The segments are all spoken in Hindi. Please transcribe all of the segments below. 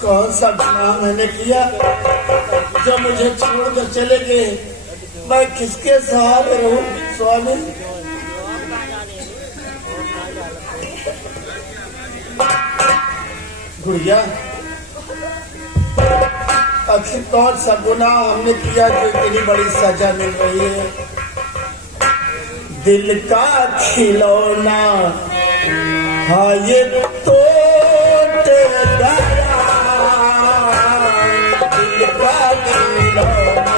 कौन सा गुनाह मैंने किया जो मुझे छोड़कर चले गए? मैं किसके सहारे रहूं स्वामी? गुड़िया, आखिर कौन सा गुनाह हमने किया जो इतनी बड़ी सजा मिल रही है? दिल का खिलौना हाँ ये तो तेरा दिल का खिलौना।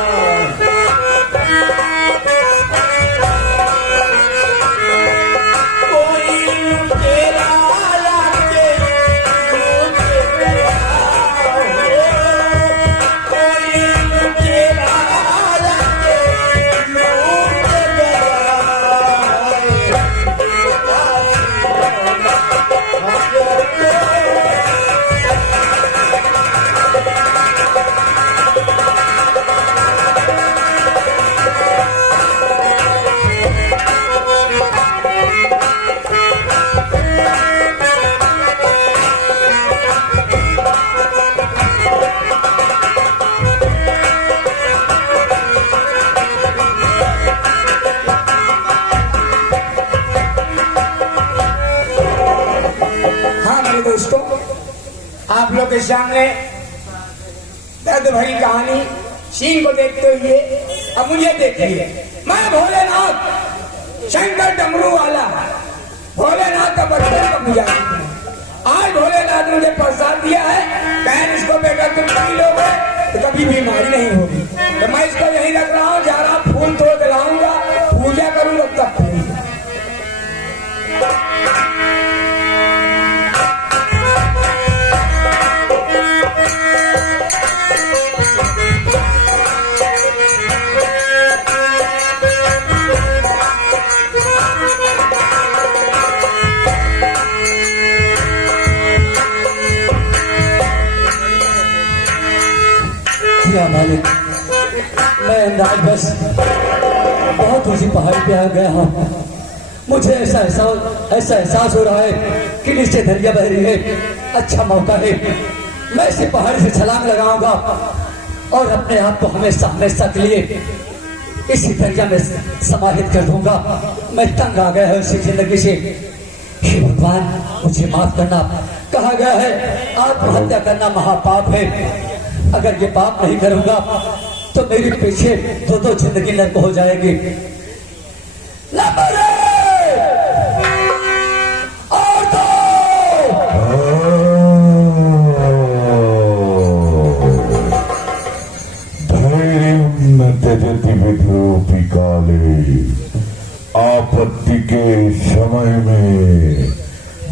आप लोग के सामने दर्द भरी कहानी सीन को देखते हुए अब मुझे देखिए। मैं भोलेनाथ शंकर डमरू वाला भोलेनाथ का बचपन का पुजारी। आज भोलेनाथ ने मुझे प्रसाद दिया है, कहन इसको बेटा तुम पी लोगे तो कभी बीमारी नहीं होगी। तो मैं इसको यही रख रहा हूँ, जा रहा फूल तोड़ के लाऊंगा, पूजा करूंगा तब मालिक। मैं अंदाज बस बहुत ऊंची पहाड़ी पे आ गया हूँ। मुझे ऐसा एहसास हो रहा है कि नीचे दरिया बह रही है। अच्छा मौका है, मैं इसी पहाड़ी से छलांग लगाऊंगा और अपने आप को हमेशा हमेशा के लिए इसी दरिया में समाहित कर दूंगा। मैं तंग आ गया है उसी जिंदगी से। हे भगवान मुझे माफ करना। कहा गया है आत्महत्या करना महापाप है। अगर ये पाप नहीं करूंगा तो मेरे पीछे दो जिंदगी नर्क हो जाएगी। विद्रूपी काले आपत्ति के समय में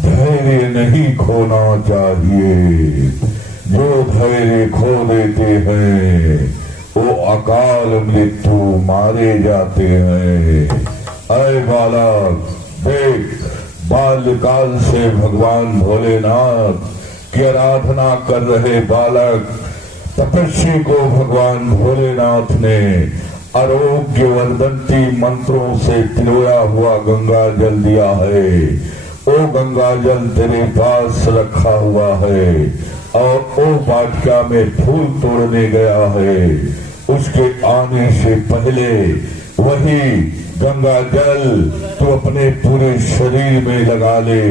धैर्य नहीं खोना चाहिए। जो धैर्य खो देते हैं वो अकाल मृत्यु मारे जाते हैं। अरे बालक देख, बाल्यकाल से भगवान भोलेनाथ की आराधना कर रहे बालक तपस्वी को भगवान भोलेनाथ ने आरोग्य वर्धंती मंत्रों से पिरोया हुआ गंगा जल दिया है। वो गंगा जल तेरे पास रखा हुआ है और वो वाटिका में फूल तोड़ने गया है। उसके आने से पहले वही गंगा जल तू अपने पूरे शरीर में लगा ले,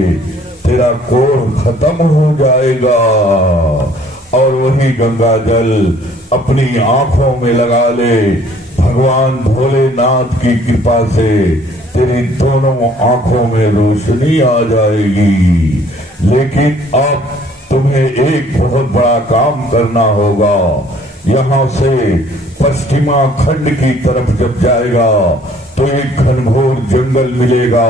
तेरा कोढ़ खत्म हो जाएगा। और वही गंगा जल अपनी आंखों में लगा ले, भगवान भोलेनाथ की कृपा से तेरी दोनों आंखों में रोशनी आ जाएगी। लेकिन अब तुम्हें एक बहुत बड़ा काम करना होगा। यहाँ से पश्चिमा खंड की तरफ जब जाएगा तो एक घनघोर जंगल मिलेगा।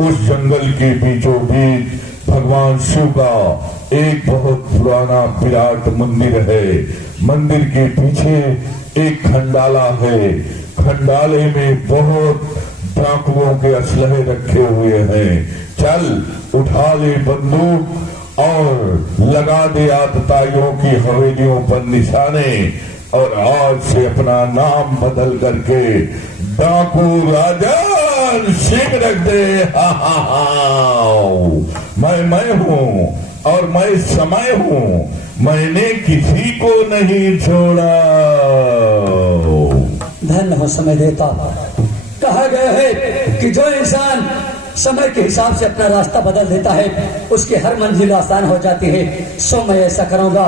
उस जंगल के बीचों बीच भगवान शिव का एक बहुत पुराना विराट मंदिर है। मंदिर के पीछे एक खंडाला है। खंडाले में बहुत डाकुओं के असलहे रखे हुए हैं। चल उठा ले बंदूक और लगा दे आतताइयों की हवेलियों पर निशाने और आज से अपना नाम बदल करके डाकू राजन सिंह रख दे। मैं हूँ और मैं समय हूँ, मैंने किसी को नहीं छोड़ा। धन्य हो समय देता। कहा गया है कि जो इंसान समय के हिसाब से अपना रास्ता बदल देता है उसकी हर मंजिल आसान हो जाती है। सो मैं ऐसा करूंगा,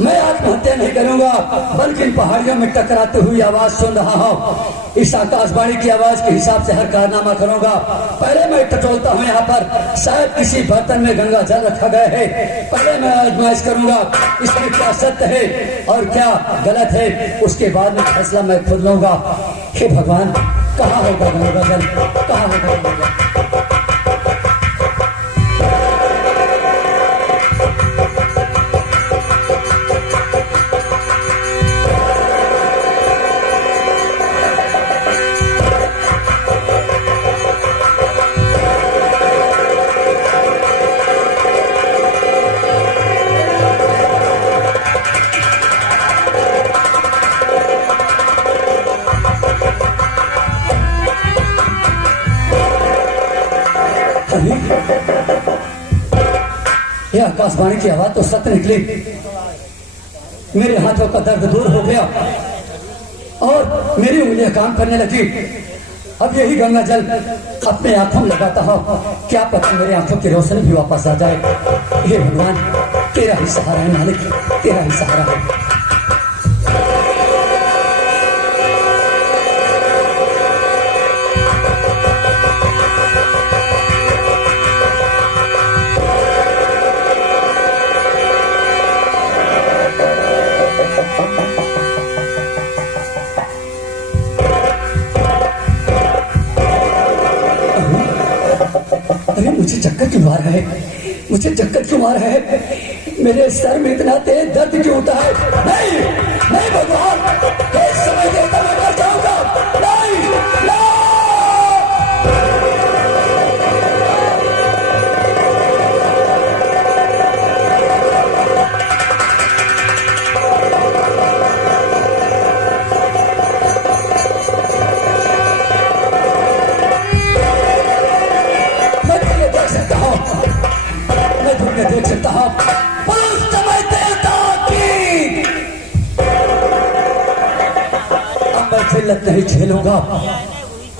मैं आत्महत्या नहीं करूंगा बल्कि इन पहाड़ियों में टकराती हुई आवाज सुन रहा हूँ, इस आकाशवाणी की आवाज के हिसाब से हर कारनामा करूंगा। पहले मैं टटोलता हूँ यहाँ पर, शायद किसी बर्तन में गंगा जल रखा गया है, पहले मैं आजमाइश करूंगा इसमें क्या सत्य है और क्या गलत है, उसके बाद में फैसला मैं खुद लूंगा। हे भगवान, कहाँ होगा गंगा जल, कहाँ होगा गंगा जल? यह आकाशवाणी की आवाज तो सत्य निकली। मेरे हाथों का दर्द दूर हो गया और मेरी उंगलियां काम करने लगी। अब यही गंगा जल अपने आंखों में लगाता हूं, क्या पता मेरी आंखों की रोशनी भी वापस आ जाए। हे भगवान, तेरा ही सहारा है मालिक, तेरा ही सहारा है। मुझे चक्कर क्यों आ रहा है, मुझे चक्कर क्यों आ रहा है, मेरे सर में इतना तेज दर्द क्यों होता है? नहीं नहीं भगवान, इस समय देता मैं मर जाऊंगा। नहीं, नहीं। देख सकता हूं पुरुष समय देवता की। अब मैं जिल्लत नहीं झेलूंगा।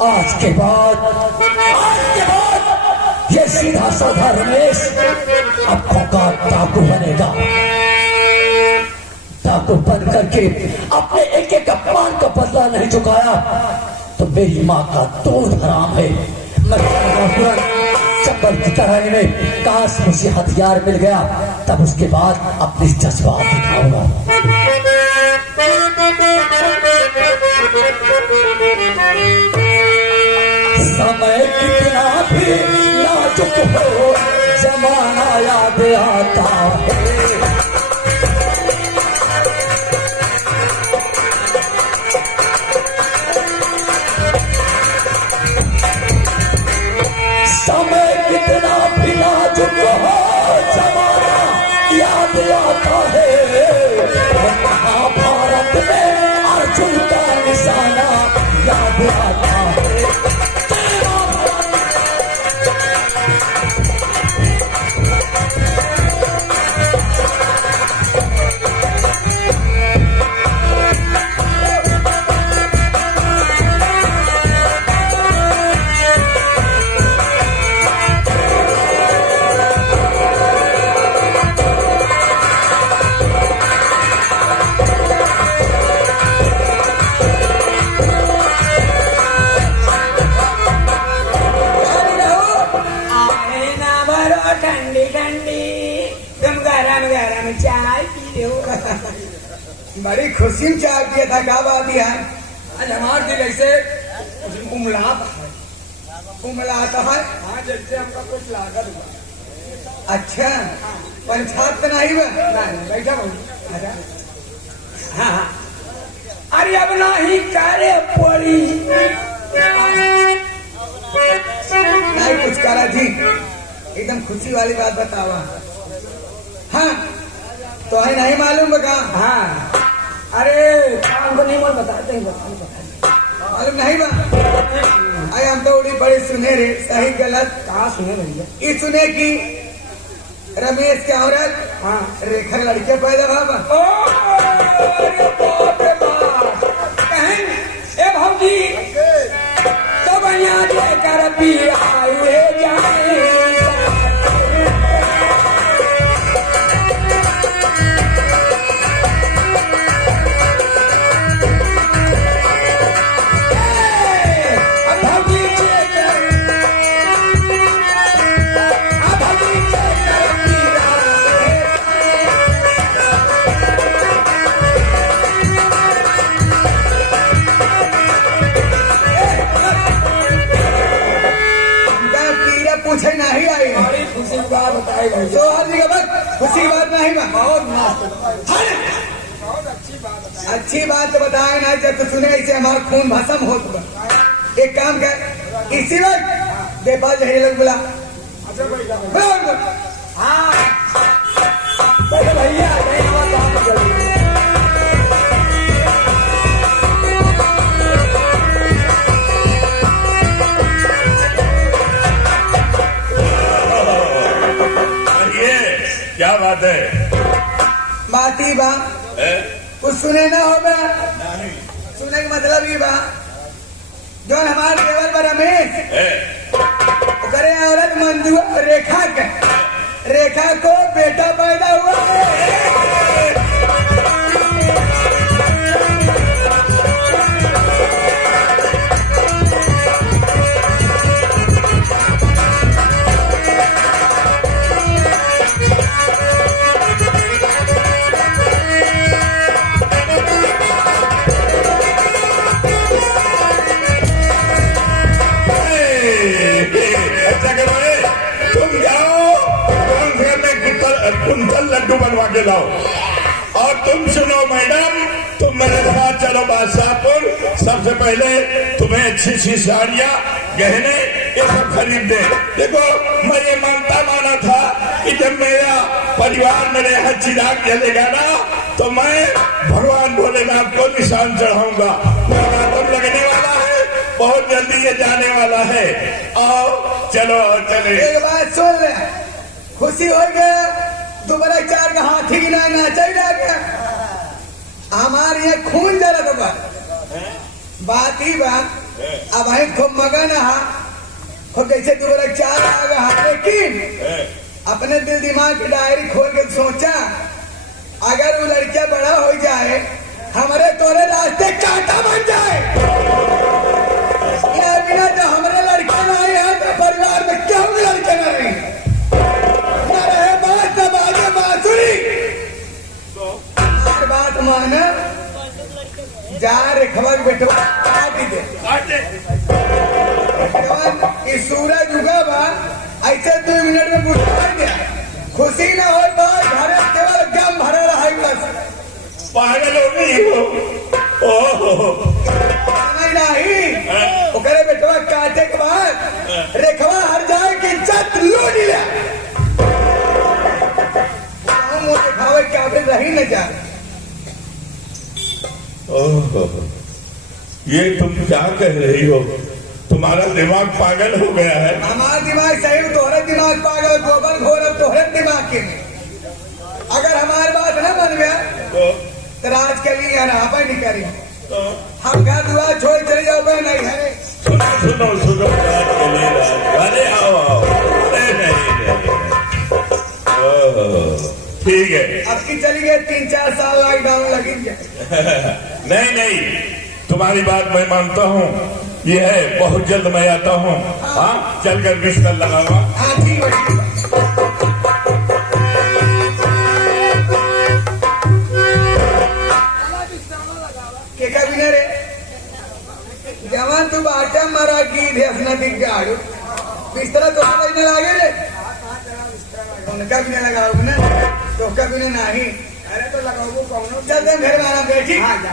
आज के बाद ये सीधा साधा रमेश अब का डाकू बनेगा। डाकू बन करके अपने एक एक अपमान का बदला नहीं चुकाया तो मेरी माँ का दूध हराम है। मैं चप्पल की तरह में काश मुझे हथियार मिल गया, तब उसके बाद अपने जज्बात दिखाऊंगा। समय कितना भी नाजुक हो, जमाना याद आता है। समय कितना भी नाजुक हो, जमाना याद आता है। महाभारत में अर्जुन का निशाना याद आता है। बड़ी खुशी में चाय पिया था, क्या बात है? आज हमारे दिल ऐसे उमलाता है। हाँ, जैसे हमका कुछ लागत हुआ। अच्छा, पंचायत तो नहीं बा? नहीं, बैठा बोल। अच्छा, हाँ, अरे अब नहीं करे पड़ी, नहीं कुछ करा जी, एकदम खुशी वाली बात बतावा। हाँ, तो है नहीं मालूम बता। हाँ, अरे हमको नहीं मालूम, बताते हैं, मालूम नहीं बा। अरे हम तो उड़ी बड़ी सुने रे, सही गलत कहाँ सुने भैया? ये सुने की रमेश के औरत हाँ रेखा लड़के पैदा बाबा अरे बाप रे बाप कहें ए भौजी तो बढ़िया लेकर पिया हुए जाए पूछे नहीं आई बड़ी खुशी की बात बताई गई तो आदमी का बस खुशी की बात नहीं बा बहुत मस्त अच्छी बात तो बताए ना जब तो सुने इसे हमारा खून भस्म हो चुका एक काम कर इसी वक्त देपाल जहरी लोग बुला हाँ पहले भैया नहीं हुआ तो हम जल्दी क्या बात है? बाती बा कुछ सुने ना हो बा सुने का मतलब ये बा जो हमारे देवर पर रमेश करे औरत मंजू रेखा को बेटा पैदा हुआ है। कुंतल लड्डू बनवा के लाओ और तुम सुनो मैडम, तुम मेरे साथ चलो बादशाहपुर। सबसे पहले तुम्हें अच्छी अच्छी साड़ियाँ, गहने, ये सब खरीद दे। देखो मैं ये माना था कि जब मेरा परिवार मेरे यहाँ चिराग जलेगा ना तो मैं भगवान भोलेनाथ को निशान चढ़ाऊंगा। नवरात्र लगने वाला है, बहुत जल्दी ये जाने वाला है। आओ चलो चले। एक बात सुन ले, खुशी हो गया दोबारा चार का हाथी की ना चाहिए गया हमारे यहाँ खून जरा बा बात ही बात अब है खूब मगन हा खूब कैसे दोबारा चार आ गया। लेकिन अपने दिल दिमाग की डायरी खोल के सोचा अगर वो लड़कियां बड़ा हो जाए हमारे तोरे रास्ते कांटा बन जाए बिना तो हमारे लड़के ना आए हैं तो परिवार में क्यों लड़के न रहे बात मान जा रेखवा बेटवा काटी दे इस सूरज उगा बा ऐसे 2 मिनट में बुझा गया। खुशी ना हो बात घरे केवल गम भरे रहा बस पागल हो गई हो नहीं ओकरे बेटवा काटे के बाद रेखवा हर जाए की इज्जत लूट लिया मुँह दिखावे क्या रही न जा। ये तुम क्या कह रही हो? तुम्हारा दिमाग पागल हो गया है। हमारा दिमाग सही तोहरे दिमाग पागल गोबर घोर तोहरे दिमाग के अगर हमारी बात न बन गया तो राज के लिए रहा नहीं करी हम घर दुआ छोड़ चले जाओ बहन नहीं है। सुनो सुनो राज के लिए अरे आओ ठीक है। अब की चली गए 3-4 साल लॉकडाउन लगी नहीं नहीं तुम्हारी बात मैं मानता हूँ। ये है बहुत जल्द मैं आता हूँ। हाँ चलकर बिस्तर लगावा। हाँ ठीक है। जवान तू बाटा मरा की ध्यान दिख गाड़ू बिस्तर तो नहीं लागे रे उनका भी नहीं लगाओगे ना तो उसका भी नहीं। अरे तो लगाओगे कौन चलते घर में आराम बैठी। हाँ जा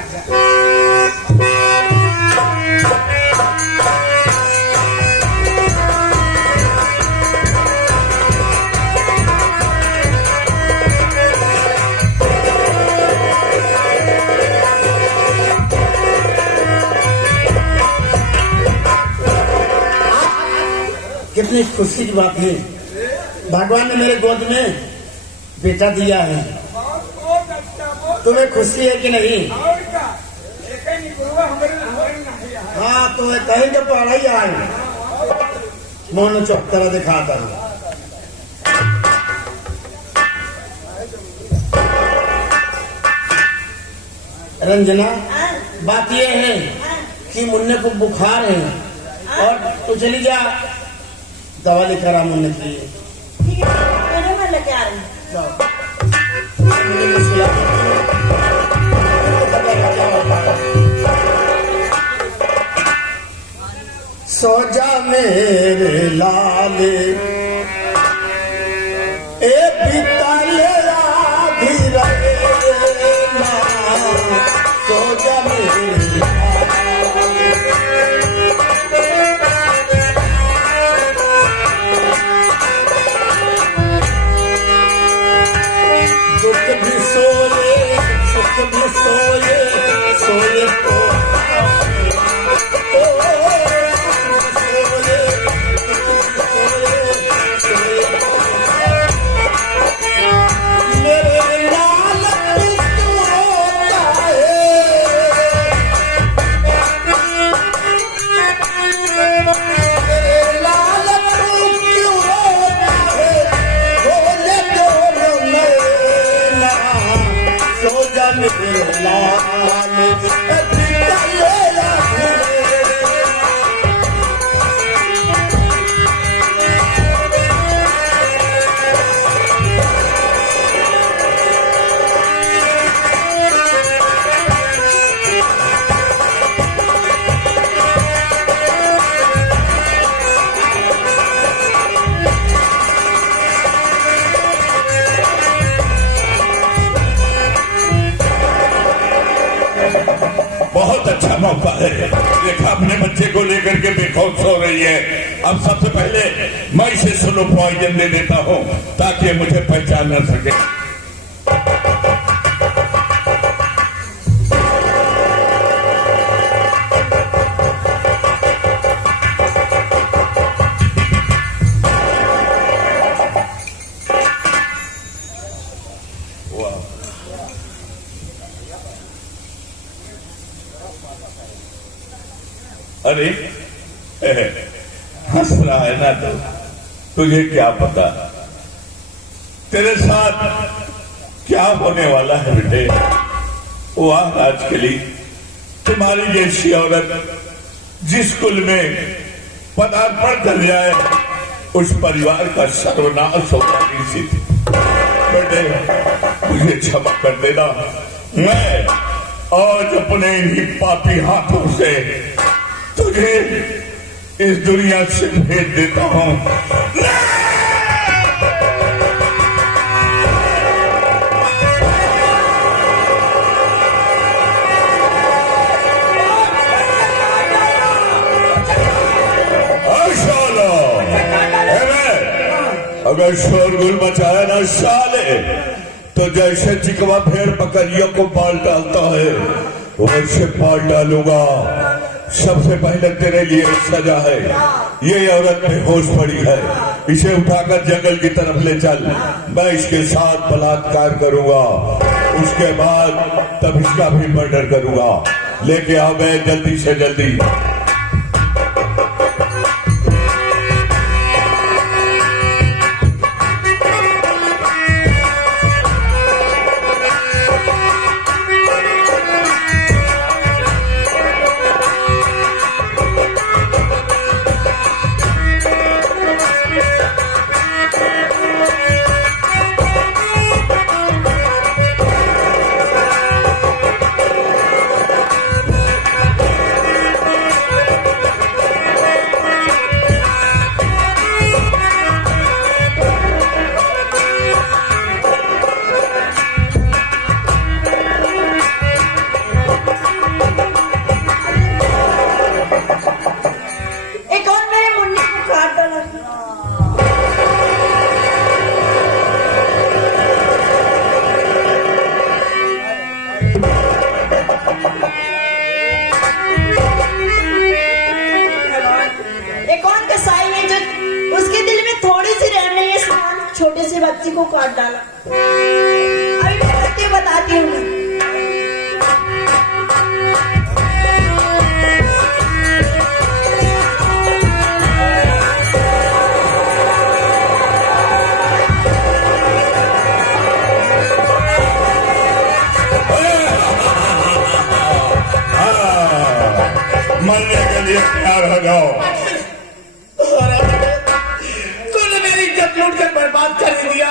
कितनी खुशी की बात है, भगवान ने मेरे गोद में बेटा दिया है। बहुत अच्छा, बहुत तुम्हें खुशी है कि नहीं? और क्या एक नहीं गुरुआ हमारे नहीं है। हाँ, तुम्हें कहीं के पढ़ाई आई मोन चौक दिखाता हूँ। रंजना, बात यह है कि मुन्ने को बुखार है और तू चली जा दवा लेकर आ मुन्ने के लिए। ठीक है, मैं लेके आ रही हूँ। सो जा मेरे लाले ए बिताले आधी रहना, सो जा मेरे दुख भी सोए सुख भी सोए सोए तो बहुत अच्छा मौका है। देखा अपने बच्चे को लेकर के बेखौफ सो रही है। अब सबसे पहले मैं इसे स्लो पॉइजन दे देता हूँ ताकि मुझे पहचान न सके। अरे हंस रहा है ना तो तुझे क्या पता तेरे साथ क्या होने वाला है बेटे। वाह आज के लिए तुम्हारी जैसी औरत जिस कुल में पदार्पण कर जाए उस परिवार का सर्वनाश होगा थी। बेटे मुझे क्षमा कर देना, मैं आज अपने इन्हीं पापी हाथों से तुझे इस दुनिया से भेज देता हूं। अगर शोरगुल मचाया ना साले तो जैसे चिकवा भेड़ बकरियों को पाल डालता है वैसे पाल डालूंगा। सबसे पहले तेरे लिए सजा है। ये औरत बेहोश पड़ी है, इसे उठाकर जंगल की तरफ ले चल। मैं इसके साथ बलात्कार करूंगा, उसके बाद तब इसका भी मर्डर करूंगा। लेके आओ मैं जल्दी से जल्दी। बच्ची को काट डाला। अभी मैं सत्य बताती हूँ। मरने के लिए तैयार हो जाओ। तूने मेरी इज्जत लूट कर बर्बाद कर दिया।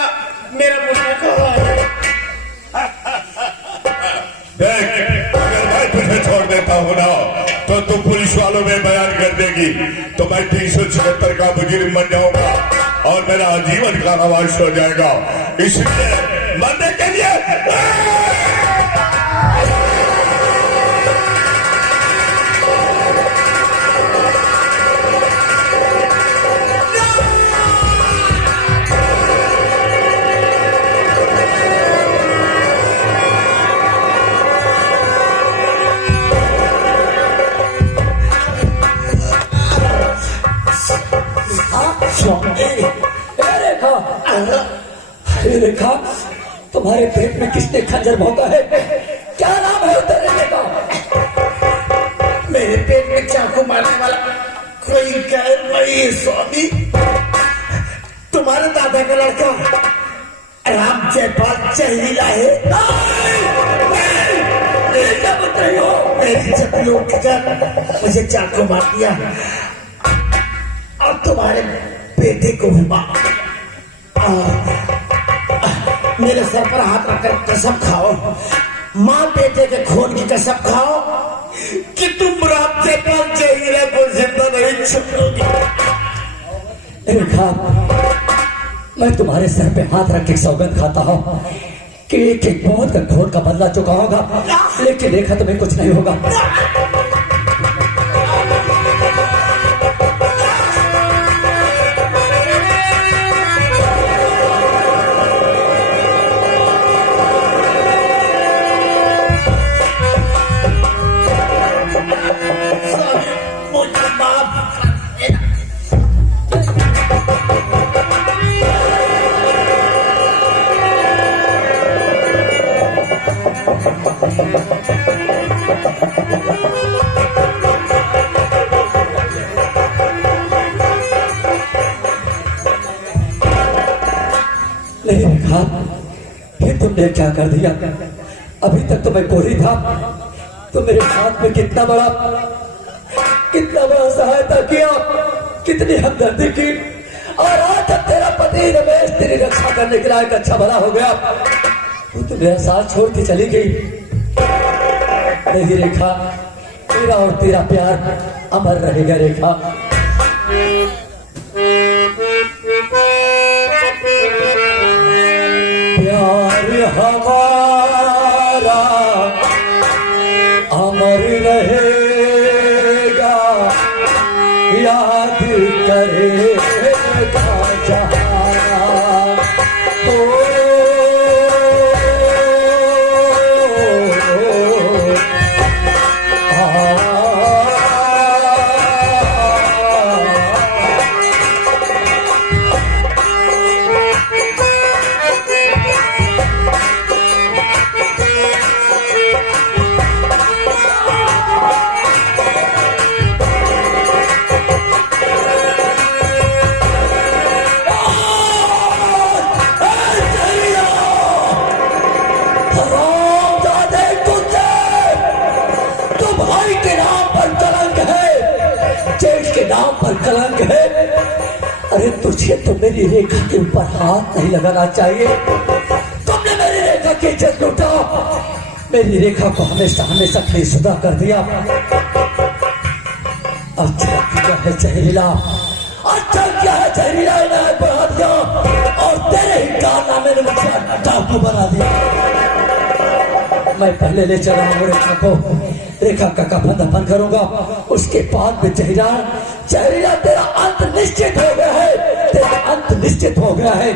मेरा मुन्ना कहाँ है? देख, अगर मैं तुझे छोड़ देता हूँ ना तो तू पुलिस वालों में बयान कर देगी तो मैं 376 का मुजरिम बन जाऊंगा और मेरा आजीवन कारावास हो जाएगा। इसलिए मरने के लिए रेखा, तुम्हारे पेट में किसने खंजर भोंका है? क्या नाम है तेरे बेटा? मेरे पेट में चाकू मारने वाला कोई गैर नहीं है स्वामी। तुम्हारे दादा का लड़का राम जयपाल जहरीला है। क्या बता रही हो? मेरी इज्जत लूट कर मुझे चाकू मार दिया और तुम्हारे बेटे को भी मेरे सर पर हाथ रखकर कसम खाओ, माँ बेटे के खून की कसम खाओ कि तुम राम जयपाल जहरीला को जिंदा नहीं छोड़ोगी। रेखा, मैं तुम्हारे सर पे हाथ रख के सौगंध खाता हूँ कि एक एक मौत का खून का बदला चुकाऊंगा, लेकिन रेखा तुम्हें कुछ नहीं होगा। नहीं रेखा, फिर तुमने क्या कर दिया? अभी तक तो मैं कोरी था, तो मेरे साथ में कितना बड़ा सहायता किया, कितनी हमदर्दी की, और आज जब तेरा पति रमेश तेरी रक्षा करने के लायक अच्छा भला हो गया, तो मेरा साथ छोड़ के चली गई। नहीं रेखा, तेरा और तेरा प्यार अमर रहेगा रेखा। प्यार हमारा अमर रहेगा, याद करेगा जहां। कलंक है। अरे तुझे तो मेरी रेखा के ऊपर हाथ नहीं लगाना चाहिए। तुमने मेरी रेखा की इज्जत लूटा, मेरी रेखा को हमेशा हमेशा बेसुदा कर दिया। अच्छा क्या है जहरीला, अच्छा क्या है जहरीला, इन्हें बढ़ा दिया और तेरे ही कारनामे ने मुझे डाकू बना दिया। मैं पहले ले चला हूँ रेखा को, रेखा का कफन दफन करूंगा, उसके बाद में जहरीला तेरा अंत निश्चित हो गया है, तेरा अंत निश्चित हो गया है।